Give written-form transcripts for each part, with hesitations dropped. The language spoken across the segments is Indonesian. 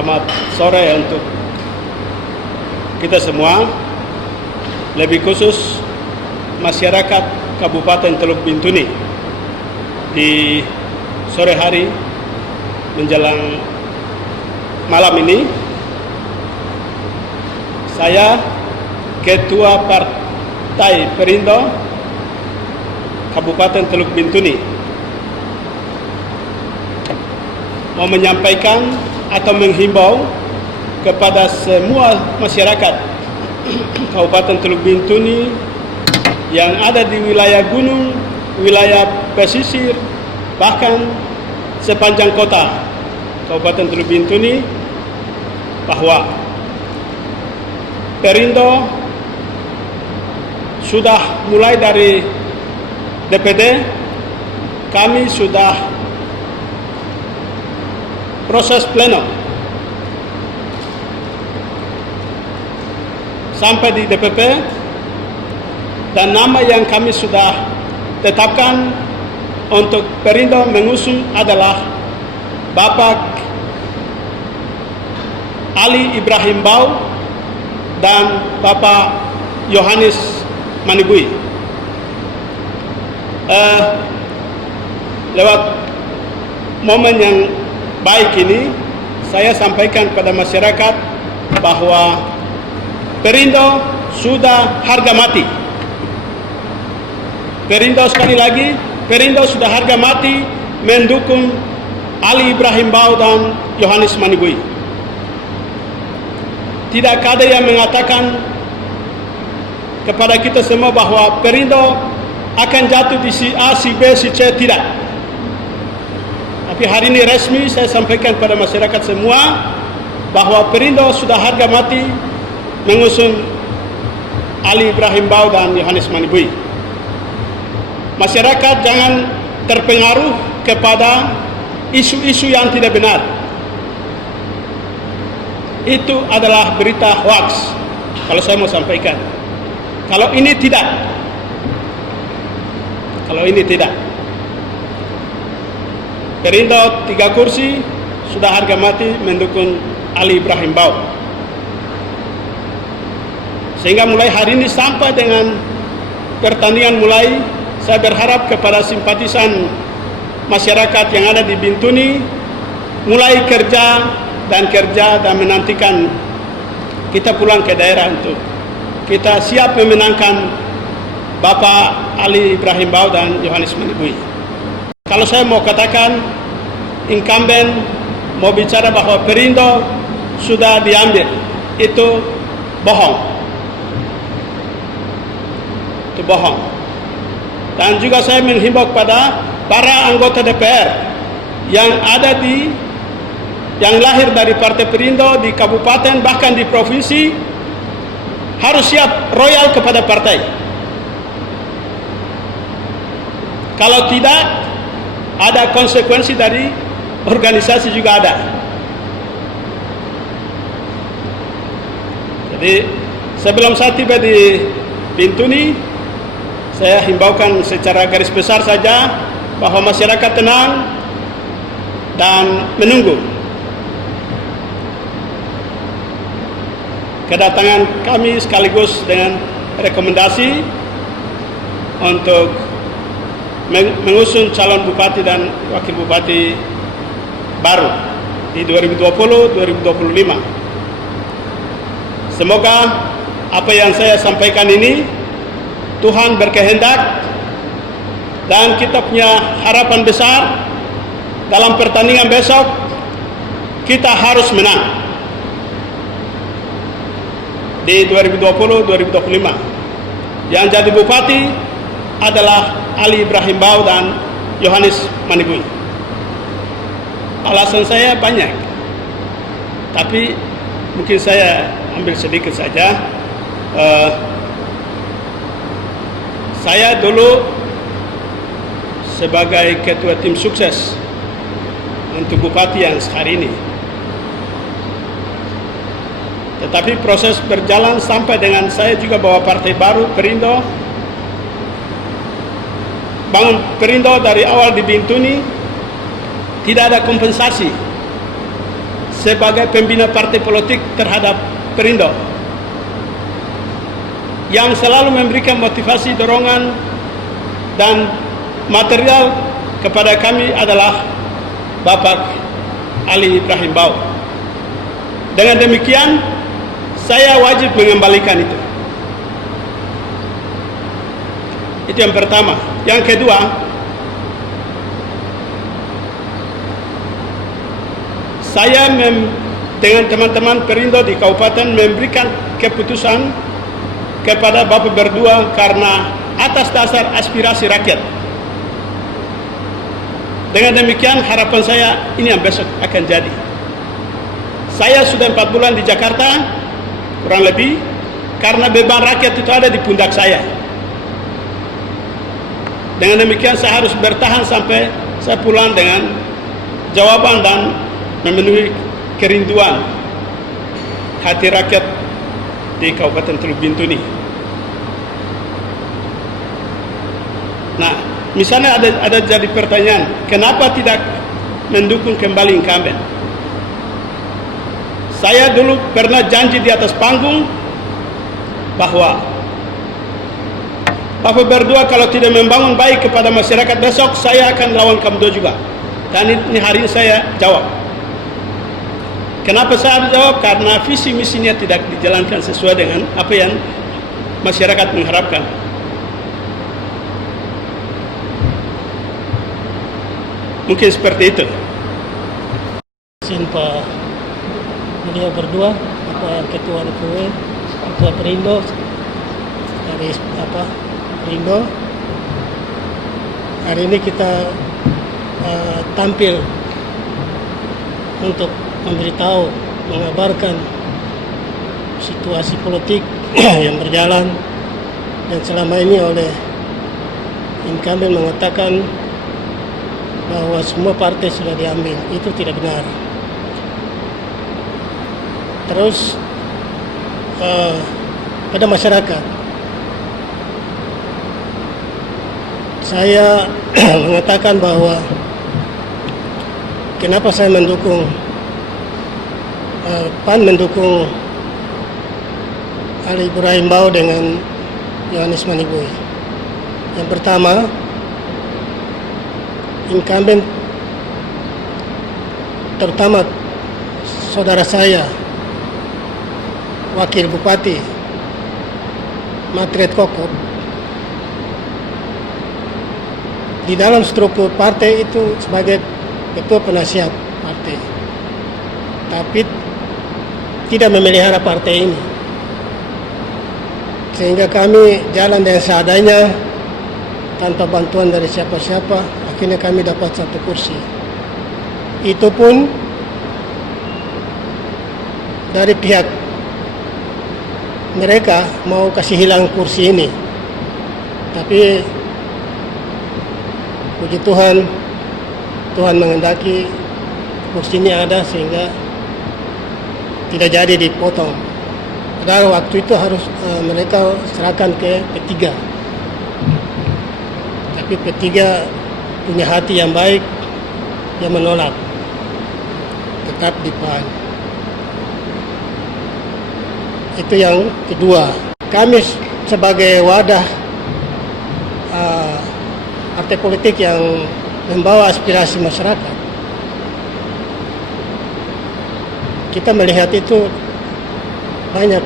Selamat sore untuk kita semua, lebih khusus masyarakat Kabupaten Teluk Bintuni di sore hari menjelang malam ini. Saya Ketua Partai Perindo Kabupaten Teluk Bintuni mau menyampaikan atau menghimbau kepada semua masyarakat Kabupaten Teluk Bintuni yang ada di wilayah gunung, wilayah pesisir, bahkan sepanjang kota Kabupaten Teluk Bintuni, bahwa Perindo sudah mulai dari DPD, kami sudah proses pleno sampai di DPP, dan nama yang kami sudah tetapkan untuk Perindo mengusung adalah Bapak Ali Ibrahim Bau dan Bapak Yohanes Manibui. Lewat momen yang baik ini, saya sampaikan pada masyarakat bahwa Perindo sudah harga mati. Perindo, sekali lagi, Perindo sudah harga mati mendukung Ali Ibrahim Bau dan Yohanes Manibui. Tidak ada yang mengatakan kepada kita semua bahwa Perindo akan jatuh di si A, si B, si C, tidak. Tapi hari ini resmi saya sampaikan pada masyarakat semua bahwa Perindo sudah harga mati mengusung Ali Ibrahim Bau dan Yohanes Manibui. Masyarakat jangan terpengaruh kepada isu-isu yang tidak benar. Itu adalah berita hoax, kalau saya mau sampaikan. Kalau ini tidak, Perindo 3 kursi sudah harga mati mendukung Ali Ibrahim Bau. Sehingga mulai hari ini sampai dengan pertandingan mulai, saya berharap kepada simpatisan masyarakat yang ada di Bintuni mulai kerja dan menantikan kita pulang ke daerah untuk kita siap memenangkan Bapak Ali Ibrahim Bau dan Yohanes Manibui. Kalau saya mau katakan, incumbent mau bicara bahwa Perindo sudah diambil, itu bohong. Itu bohong. Dan juga saya menghimbau kepada para anggota DPR yang ada yang lahir dari Partai Perindo di kabupaten bahkan di provinsi, harus siap royal kepada partai. Kalau tidak, ada konsekuensi dari organisasi juga ada. Jadi sebelum saya tiba di Bintuni, saya himbaukan secara garis besar saja bahwa masyarakat tenang dan menunggu kedatangan kami sekaligus dengan rekomendasi untuk mengusung calon bupati dan wakil bupati baru di 2020-2025. Semoga apa yang saya sampaikan ini Tuhan berkehendak, dan kita punya harapan besar dalam pertandingan besok. Kita harus menang di 2020-2025. Yang jadi bupati adalah Ali Ibrahim Bau dan Yohanes Manibui. Alasan saya banyak, tapi mungkin saya ambil sedikit saja. Saya dulu sebagai ketua tim sukses untuk bupati yang hari ini. Tetapi proses berjalan sampai dengan saya juga bawa partai baru Perindo. Bangun Perindo dari awal di Bintuni, tidak ada kompensasi sebagai pembina partai politik terhadap Perindo, yang selalu memberikan motivasi, dorongan, dan material kepada kami adalah Bapak Ali Ibrahim Bau. Dengan demikian, saya wajib mengembalikan itu. Itu yang pertama. Yang kedua, saya dengan teman-teman Perindo di Kabupaten memberikan keputusan kepada Bapak berdua karena atas dasar aspirasi rakyat. Dengan demikian harapan saya ini yang besok akan jadi. Saya sudah 4 bulan di Jakarta, kurang lebih, karena beban rakyat itu ada di pundak saya. Dengan demikian saya harus bertahan sampai saya pulang dengan jawaban dan memenuhi kerinduan hati rakyat di Kabupaten Teluk Bintuni. Nah, misalnya ada jadi pertanyaan, kenapa tidak mendukung kembali incumbent? Saya dulu pernah janji di atas panggung bahwa Bapak berdua kalau tidak membangun baik kepada masyarakat, besok saya akan lawan kamu juga. Dan ini hari ini saya jawab. Kenapa saya harus jawab? Karena visi misinya tidak dijalankan sesuai dengan apa yang masyarakat mengharapkan. Mungkin seperti itu. Pak beliau berdua, Ketua DPW, Ketua Perindo dari Perindo. Hari ini kita tampil untuk memberitahu, mengabarkan situasi politik yang berjalan, dan selama ini oleh incumbent mengatakan bahwa semua partai sudah diambil. Itu tidak benar. Terus pada masyarakat, saya mengatakan bahwa kenapa saya mendukung PAN mendukung Ali Ibrahim Bau dengan Yohanes Manibui. Yang pertama, incumbent, terutama saudara saya, Wakil Bupati Matret Kokop, di dalam struktur partai itu sebagai ketua penasihat partai, tapi tidak memelihara partai ini, sehingga kami jalan dengan seadanya tanpa bantuan dari siapa-siapa. Akhirnya kami dapat 1 kursi. Itu pun dari pihak mereka mau kasih hilang kursi ini, tapi puji Tuhan, Tuhan menghendaki kursi ini ada sehingga tidak jadi dipotong. Padahal waktu itu harus mereka serahkan ke P3. Tapi P3 punya hati yang baik, dia menolak, tetap di PAN. Itu yang kedua. Kami sebagai wadah partai politik yang membawa aspirasi masyarakat, kita melihat itu banyak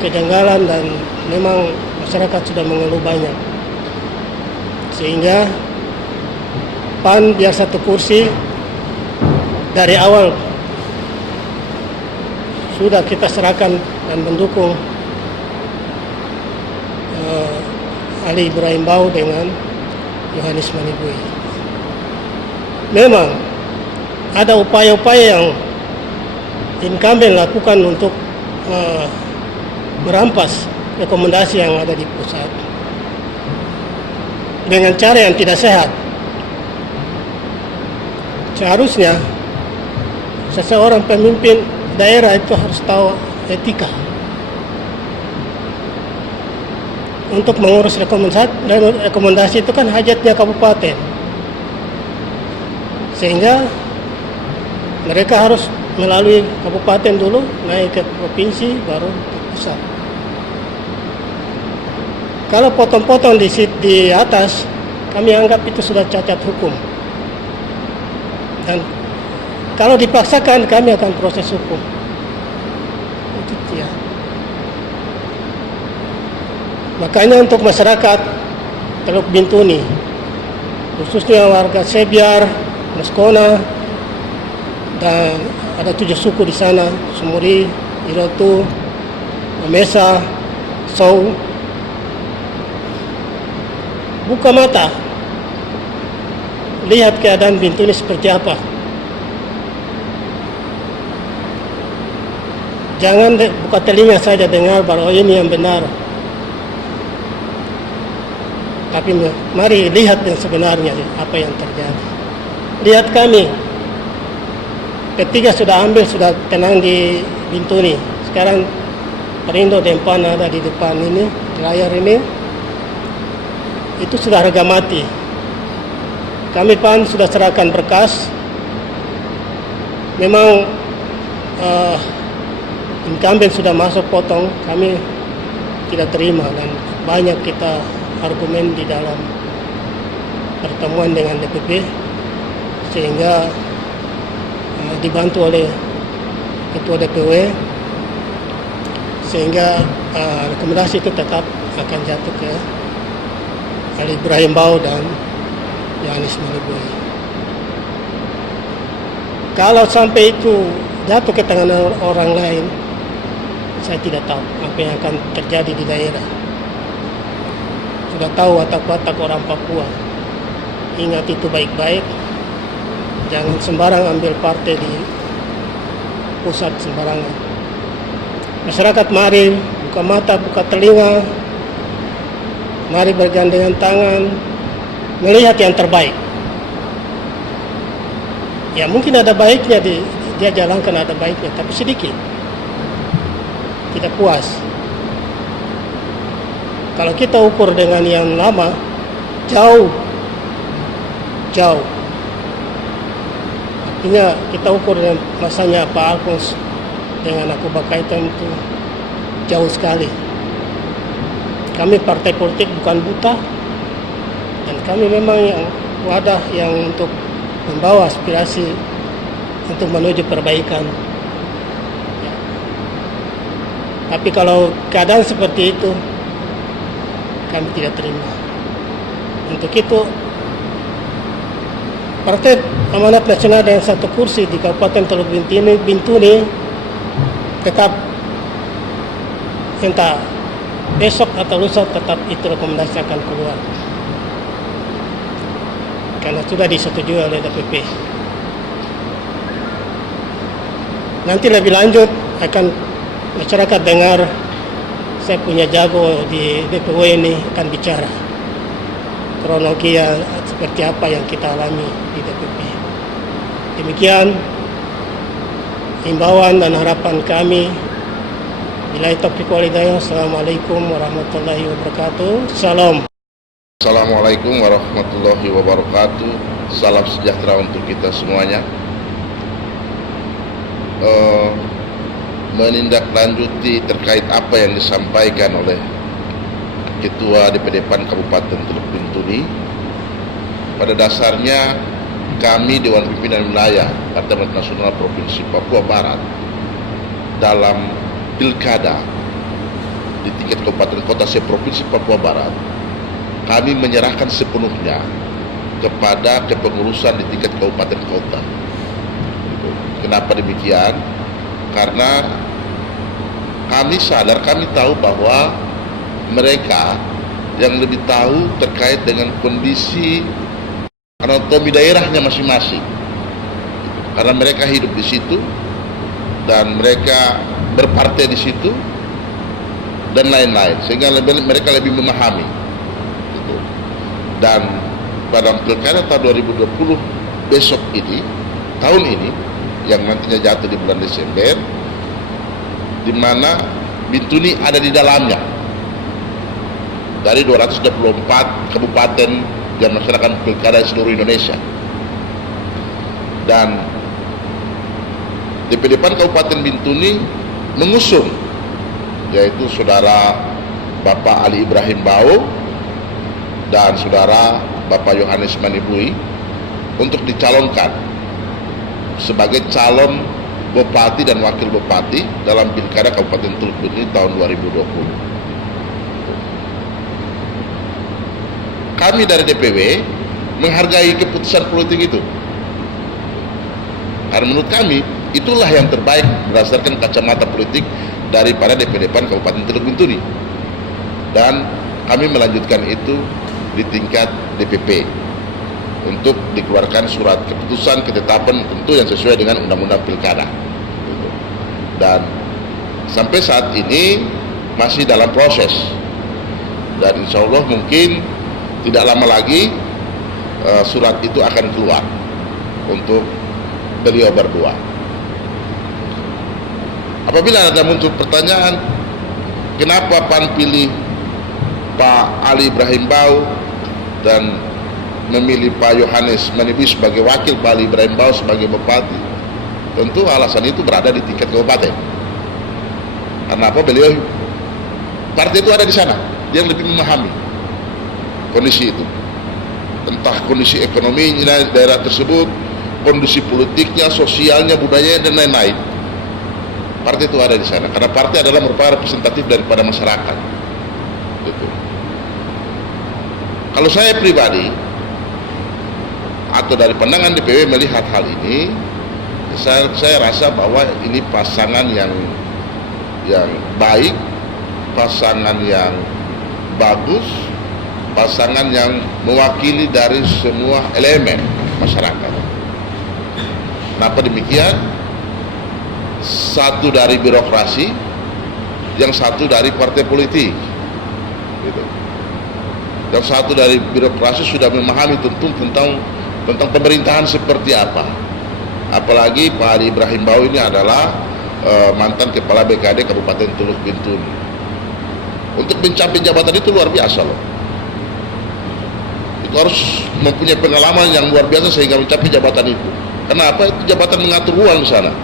kejanggalan dan memang masyarakat sudah mengeluh banyak, sehingga PAN biar 1 kursi dari awal sudah kita serahkan dan mendukung Ali Ibrahim Bau dengan Yohanes Manibui. Memang ada upaya-upaya yang incumbent lakukan untuk merampas rekomendasi yang ada di pusat dengan cara yang tidak sehat. Seharusnya seseorang pemimpin daerah itu harus tahu etika untuk mengurus rekomendasi itu kan hajatnya kabupaten, sehingga mereka harus melalui kabupaten dulu, naik ke provinsi, baru ke pusat. Kalau potong-potong di atas, kami anggap itu sudah cacat hukum. Dan kalau dipaksakan, kami akan proses hukum. Itu dia. Makanya untuk masyarakat Teluk Bintuni, khususnya warga Sebiar, Muskona, dan ada 7 suku di sana, Sumuri, Irotu, Mesa, Sow. Buka mata, lihat keadaan Bintuni seperti apa. Jangan buka telinga saja dengar bahwa ini yang benar. Tapi mari lihat yang sebenarnya apa yang terjadi. Lihat kami, P3 sudah ambil, sudah tenang di Bintuni. Sekarang Perindo Dempan ada di depan ini, di layar ini. Itu sudah harga mati. Kami PAN sudah serahkan berkas. Memang incumbent sudah masuk potong, kami tidak terima dan banyak kita argumen di dalam pertemuan dengan DPP sehingga dibantu oleh Ketua DPW sehingga rekomendasi itu tetap akan jatuh ke Ali Ibrahim Bau dan Yohanes Malibui. Kalau sampai itu jatuh ke tangan orang lain, saya tidak tahu apa yang akan terjadi di daerah. Sudah tahu watak-watak orang Papua. Ingat itu baik-baik. Jangan sembarang ambil partai di pusat sembarangan. Masyarakat mari buka mata, buka telinga. Mari bergandengan tangan, melihat yang terbaik. Ya mungkin ada baiknya dia jalankan, ada baiknya, tapi sedikit. Tidak puas. Kalau kita ukur dengan yang lama, jauh. Artinya kita ukur dengan masanya Pak Alphonse dengan aku Bakaitan itu jauh sekali. Kami partai politik bukan buta, dan kami memang yang wadah yang untuk membawa aspirasi untuk menuju perbaikan. Ya. Tapi kalau keadaan seperti itu, kami tidak terima. Untuk itu, Partai Amanat Nasional dengan 1 kursi di Kabupaten Teluk Bintuni tetap entah besok atau lusa tetap itu rekomendasi akan keluar. Karena sudah disetujui oleh DPP. Nanti lebih lanjut akan masyarakat dengar. Saya punya jago di DPW ini akan bicara kronologi seperti apa yang kita alami di DPP. Demikian himbauan dan harapan kami. Billahi taufiq wal hidayah. Assalamualaikum warahmatullahi wabarakatuh. Salam. Assalamualaikum warahmatullahi wabarakatuh. Salam sejahtera untuk kita semuanya. Menindaklanjuti terkait apa yang disampaikan oleh Ketua DPD PAN Kabupaten Teluk Bintuni. Pada dasarnya kami Dewan Pimpinan Wilayah Partai Amanat Nasional Provinsi Papua Barat dalam pilkada di tingkat kabupaten kota se-provinsi Papua Barat, kami menyerahkan sepenuhnya kepada kepengurusan di tingkat kabupaten kota. Kenapa demikian? Karena kami sadar, kami tahu bahwa mereka yang lebih tahu terkait dengan kondisi anatomi daerahnya masing-masing. Karena mereka hidup di situ dan mereka berpartai di situ dan lain-lain, sehingga mereka lebih memahami. Dan pada pilkada tahun 2020 besok ini, tahun ini, yang nantinya jatuh di bulan Desember, di mana Bintuni ada di dalamnya. Dari 224 kabupaten yang melaksanakan pilkada di seluruh Indonesia. Dan DPD PAN Kabupaten Bintuni mengusung, yaitu saudara Bapak Ali Ibrahim Bau dan saudara Bapak Yohanes Manibui untuk dicalonkan sebagai calon Bupati dan Wakil Bupati dalam Pilkada Kabupaten Teluk Bintuni tahun 2020. Kami dari DPW menghargai keputusan politik itu. Karena menurut kami itulah yang terbaik berdasarkan kacamata politik daripada DPD PAN Kabupaten Teluk Bintuni. Dan kami melanjutkan itu di tingkat DPP untuk dikeluarkan surat keputusan ketetapan tentu yang sesuai dengan undang-undang pilkada. Dan sampai saat ini masih dalam proses. Dan insya Allah mungkin tidak lama lagi surat itu akan keluar untuk beliau berdua. Apabila ada muncul pertanyaan, kenapa PAN pilih Pak Ali Ibrahim Bau dan memilih Pak Yohanes Manibui sebagai wakil, Pak Ali Ibrahim Bau sebagai bupati, tentu alasan itu berada di tingkat kabupaten. Karena apa? Beliau partai itu ada di sana, dia lebih memahami kondisi itu, entah kondisi ekonomi daerah tersebut, kondisi politiknya, sosialnya, budayanya, dan lain-lain. Partai itu ada di sana, karena partai adalah merupakan representatif daripada masyarakat. Gitu. Kalau saya pribadi atau dari pandangan DPW melihat hal ini, saya rasa bahwa ini pasangan yang baik, pasangan yang bagus, pasangan yang mewakili dari semua elemen masyarakat. Kenapa demikian? Satu dari birokrasi, yang satu dari partai politik. Gitu. Yang satu dari birokrasi sudah memahami tentang pemerintahan seperti apa. Apalagi Pak Ali Ibrahim Bau ini adalah mantan kepala BKD Kabupaten Teluk Bintuni. Untuk mencapai jabatan itu luar biasa loh. Itu harus mempunyai pengalaman yang luar biasa sehingga mencapai jabatan itu. Kenapa? Itu jabatan mengatur uang di sana.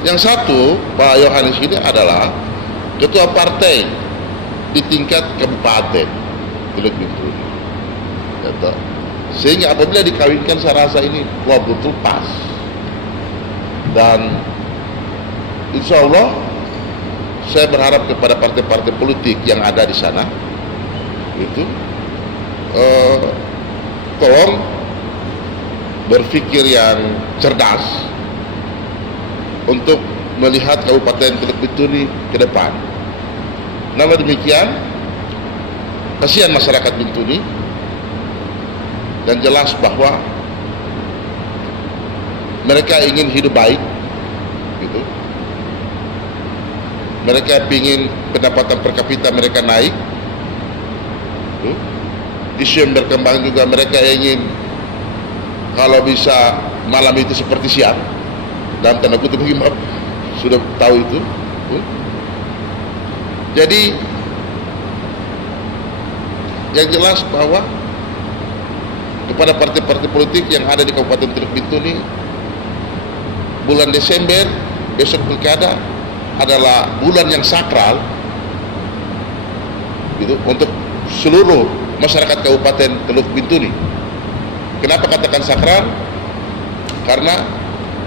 Yang satu, Pak Yohanes ini adalah ketua partai di tingkat kabupaten Teluk Bintuni. Sehingga apabila dikawinkan saya rasa ini wah betul pas. Dan insya Allah saya berharap kepada partai-partai politik yang ada di sana itu tolong berpikir yang cerdas untuk melihat Kabupaten Teluk Bintuni ke depan. Namun demikian, kasihan masyarakat Bintuni, dan jelas bahwa mereka ingin hidup baik, gitu. Mereka ingin pendapatan per kapita mereka naik, gitu. Isu yang berkembang juga mereka ingin kalau bisa malam itu seperti siang, dalam tanda kutip bagaimana sudah tahu itu. Jadi yang jelas bahwa kepada partai-partai politik yang ada di Kabupaten Teluk Bintuni, bulan Desember besok pilkada adalah bulan yang sakral, gitu, untuk seluruh masyarakat Kabupaten Teluk Bintuni. Kenapa katakan sakral? Karena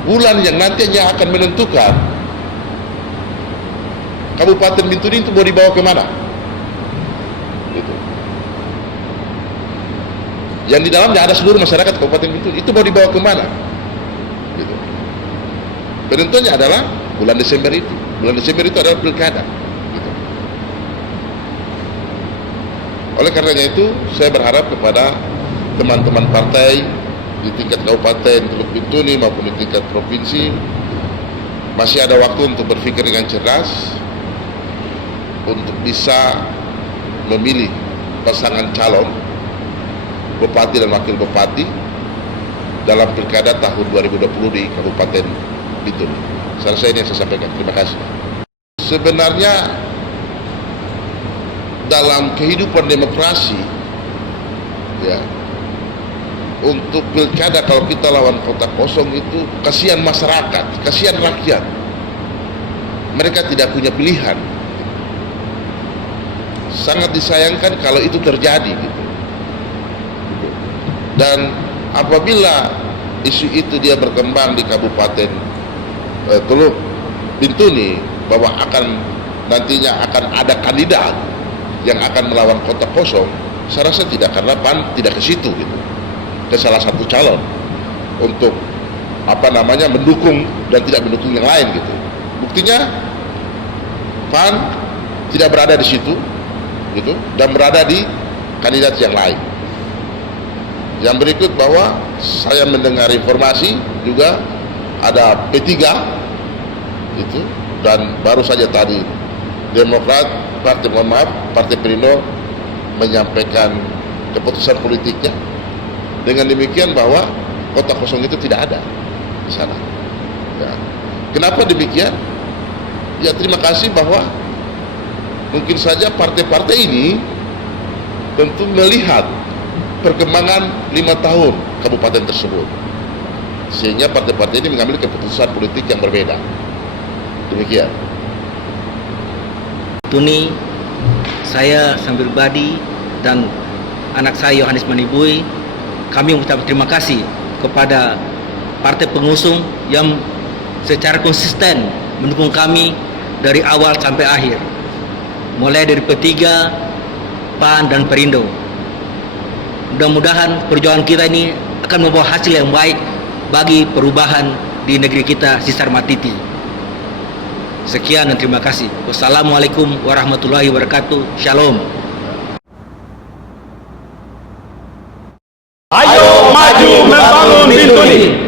bulan yang nantinya akan menentukan Kabupaten Bintuni itu mau dibawa kemana, gitu. Yang di dalamnya ada seluruh masyarakat Kabupaten Bintuni, itu mau dibawa kemana, gitu. Penentunya adalah bulan Desember itu. Bulan Desember itu adalah pilkada, gitu. Oleh karenanya itu saya berharap kepada teman-teman partai di tingkat Kabupaten Teluk Bintuni maupun di tingkat provinsi masih ada waktu untuk berpikir dengan cerdas untuk bisa memilih pasangan calon bupati dan wakil bupati dalam pilkada tahun 2020 di Kabupaten Bintuni. Saya rasa ini yang saya sampaikan. Terima kasih. Sebenarnya dalam kehidupan demokrasi, ya, untuk pilkada kalau kita lawan kota kosong itu kasihan masyarakat, kasihan rakyat. Mereka tidak punya pilihan. Sangat disayangkan kalau itu terjadi gitu. Dan apabila isu itu dia berkembang di Kabupaten Teluk Bintuni bahwa nantinya akan ada kandidat yang akan melawan kota kosong, saya rasa tidak, karena PAN tidak ke situ gitu, ke salah satu calon untuk mendukung dan tidak mendukung yang lain gitu. Buktinya PAN tidak berada di situ gitu dan berada di kandidat yang lain. Yang berikut bahwa saya mendengar informasi juga ada P3 itu, dan baru saja tadi Demokrat, Partai Perindo menyampaikan keputusan politiknya. Dengan demikian bahwa kota kosong itu tidak ada di sana. Ya. Kenapa demikian? Ya terima kasih bahwa mungkin saja partai-partai ini tentu melihat perkembangan 5 tahun kabupaten tersebut, sehingga partai-partai ini mengambil keputusan politik yang berbeda. Demikian. Tuni, saya sambil pribadi dan anak saya Yohanes Manibui, kami mengucapkan terima kasih kepada partai pengusung yang secara konsisten mendukung kami dari awal sampai akhir, mulai dari P3, PAN dan Perindo. Mudah-mudahan perjuangan kita ini akan membawa hasil yang baik bagi perubahan di negeri kita Sisar Matiti. Sekian dan terima kasih. Wassalamualaikum warahmatullahi wabarakatuh. Shalom. Ayo maju membangun Bintuni.